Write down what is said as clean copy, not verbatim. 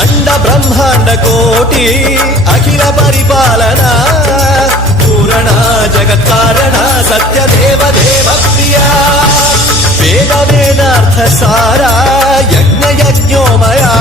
అండ బ్రహ్మాండ కోటి అఖిల పరిపాలన పూరణ జగత్కారణ సత్యదేవ దేవ ప్రియా వేద వేదార్థ సారా యజ్ఞ యజ్ఞోమయా